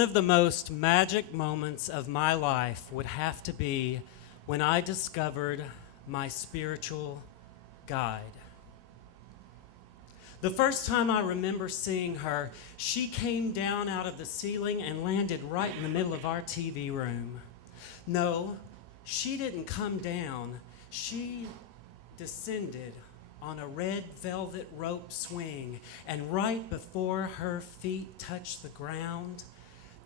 One of the most magic moments of my life would have to be when I discovered my spiritual guide. The first time I remember seeing her, she came down out of the ceiling and landed right in the middle of our TV room. No, she didn't come down. She descended on a red velvet rope swing, and right before her feet touched the ground,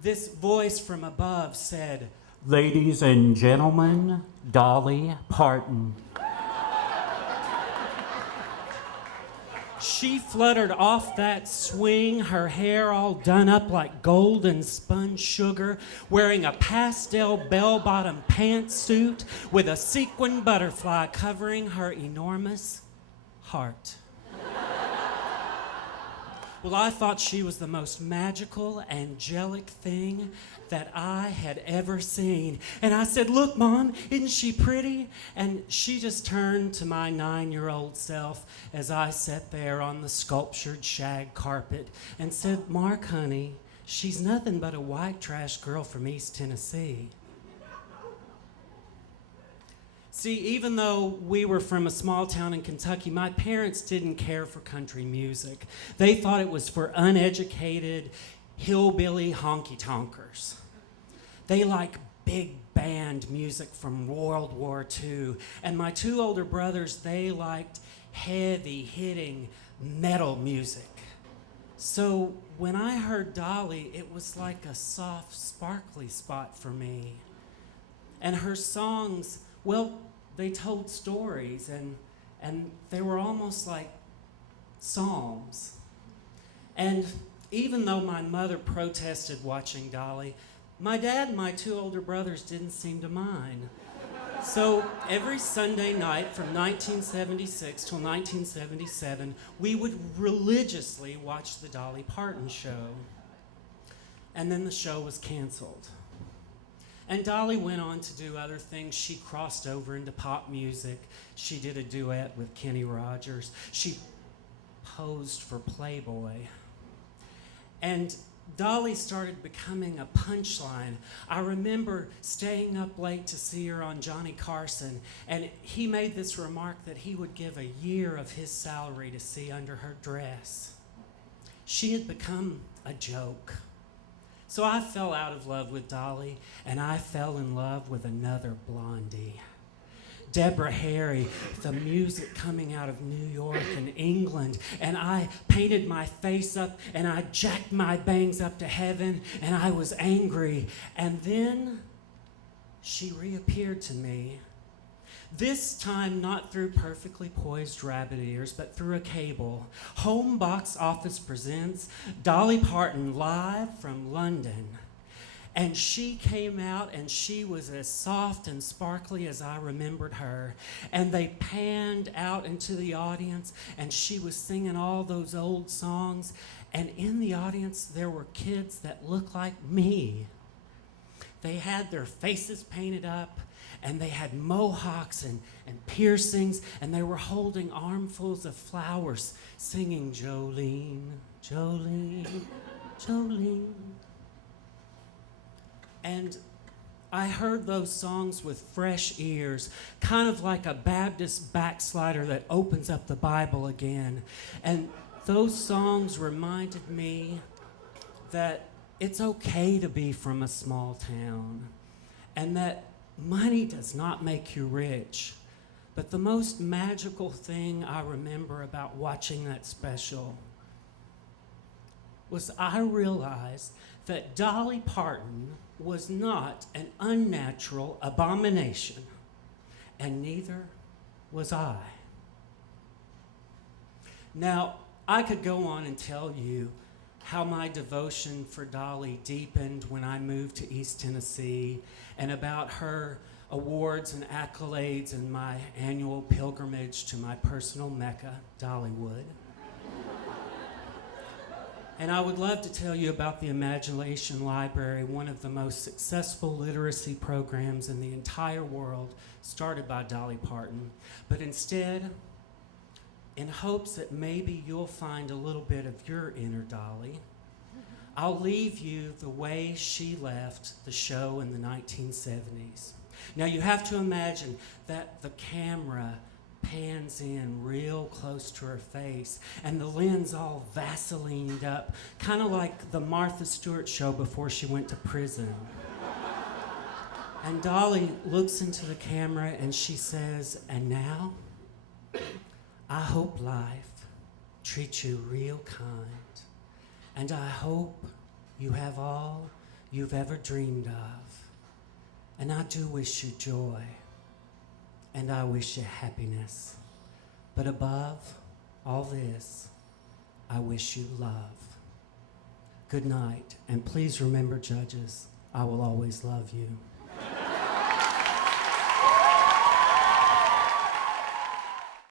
this voice from above said, "Ladies and gentlemen, Dolly Parton." She fluttered off that swing, her hair all done up like golden spun sugar, wearing a pastel bell-bottom pantsuit with a sequin butterfly covering her enormous heart. Well, I thought she was the most magical, angelic thing that I had ever seen. And I said, "Look, Mom, isn't she pretty?" And she just turned to my 9-year-old self as I sat there on the sculptured shag carpet and said, "Mark, honey, she's nothing but a white trash girl from East Tennessee." See, even though we were from a small town in Kentucky, my parents didn't care for country music. They thought it was for uneducated, hillbilly honky-tonkers. They like big band music from World War II. And my two older brothers, they liked heavy-hitting metal music. So when I heard Dolly, it was like a soft, sparkly spot for me. And her songs, well, they told stories, and they were almost like psalms. And even though my mother protested watching Dolly, my dad and my two older brothers didn't seem to mind. So every Sunday night from 1976 till 1977, we would religiously watch the Dolly Parton show. And then the show was canceled. And Dolly went on to do other things. She crossed over into pop music. She did a duet with Kenny Rogers. She posed for Playboy. And Dolly started becoming a punchline. I remember staying up late to see her on Johnny Carson, and he made this remark that he would give a year of his salary to see under her dress. She had become a joke. So I fell out of love with Dolly, and I fell in love with another blondie. Deborah Harry, the music coming out of New York and England, and I painted my face up, and I jacked my bangs up to heaven, and I was angry. And then she reappeared to me. This time not through perfectly poised rabbit ears, but through a cable. Home Box Office presents Dolly Parton live from London. And she came out, and she was as soft and sparkly as I remembered her. And they panned out into the audience, and she was singing all those old songs. And in the audience, there were kids that looked like me. They had their faces painted up, and they had mohawks and piercings, and they were holding armfuls of flowers, singing, "Jolene, Jolene, Jolene." And I heard those songs with fresh ears, kind of like a Baptist backslider that opens up the Bible again. And those songs reminded me that it's okay to be from a small town, and that money does not make you rich. But the most magical thing I remember about watching that special was I realized that Dolly Parton was not an unnatural abomination, and neither was I. Now, I could go on and tell you how my devotion for Dolly deepened when I moved to East Tennessee, and about her awards and accolades and my annual pilgrimage to my personal Mecca, Dollywood. And I would love to tell you about the Imagination Library, one of the most successful literacy programs in the entire world, started by Dolly Parton. But instead, in hopes that maybe you'll find a little bit of your inner Dolly, I'll leave you the way she left the show in the 1970s. Now you have to imagine that the camera pans in real close to her face and the lens all Vaselined up, kind of like the Martha Stewart show before she went to prison. And Dolly looks into the camera and she says, "And now, I hope life treats you real kind. And I hope you have all you've ever dreamed of. And I do wish you joy. And I wish you happiness. But above all this, I wish you love. Good night. And please remember, judges, I will always love you."